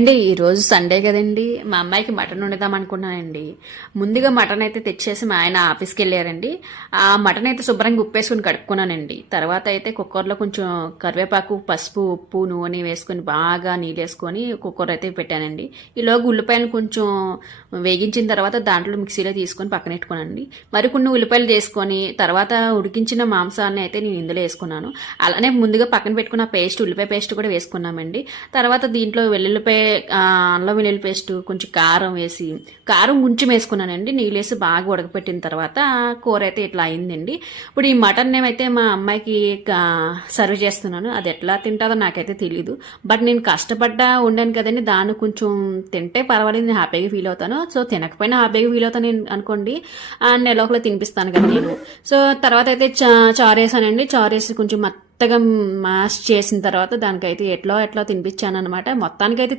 అండి ఈరోజు సండే కదండి. మా అమ్మాయికి మటన్ వండుదాం అనుకున్నానండి. ముందుగా మటన్ అయితే తెచ్చేసి మా ఆయన ఆఫీస్కి వెళ్ళారండి. ఆ మటన్ అయితే శుభ్రంగా ఉప్పేసుకుని కడుక్కున్నానండి. తర్వాత అయితే కుక్కర్లో కొంచెం కరివేపాకు, పసుపు, ఉప్పు, నూనె వేసుకొని బాగా నీళ్ళు వేసుకొని కుక్కర్ అయితే పెట్టానండి. ఈలోగా ఉల్లిపాయలు కొంచెం వేగించిన తర్వాత దాంట్లో మిక్సీలో తీసుకొని పక్కన పెట్టుకున్నానండి. మరికొన్ని ఉల్లిపాయలు తీసుకొని తర్వాత ఉడికించిన మాంసాన్ని అయితే నేను ఇందులో వేసుకున్నాను. అలానే ముందుగా పక్కన పెట్టుకున్న పేస్ట్, ఉల్లిపాయ పేస్ట్ కూడా వేసుకున్నామండి. తర్వాత దీంట్లో వెల్లుల్లిపాయ, అల్లం వెల్లుల్లి పేస్ట్, కొంచెం కారం వేసి, కారం కొంచెం వేసుకున్నానండి. నీళ్ళు వేసి బాగా ఉడకపెట్టిన తర్వాత కూర అయితే ఇట్లా అయిందండి. ఇప్పుడు ఈ మటన్ ఏమైతే మా అమ్మాయికి సర్వ్ చేస్తున్నాను. అది ఎట్లా తింటుందో నాకైతే తెలీదు. బట్ నేను కష్టపడ్డా వండాను కదండి, దాన్ని కొంచెం తింటే పర్వాలేదు, నేను హ్యాపీగా ఫీల్ అవుతాను. సో తినకపోయినా హ్యాపీగా ఫీల్ అవుతాను అనుకోండి. నెల ఒకలా తినిపిస్తాను కదా నేను. సో తర్వాత అయితే చారేసానండి. చారేసి కొంచెం మెత్తగా మాష్ చేసిన తర్వాత దానికైతే ఎట్లా తినిపించాను అనమాట. మొత్తానికైతే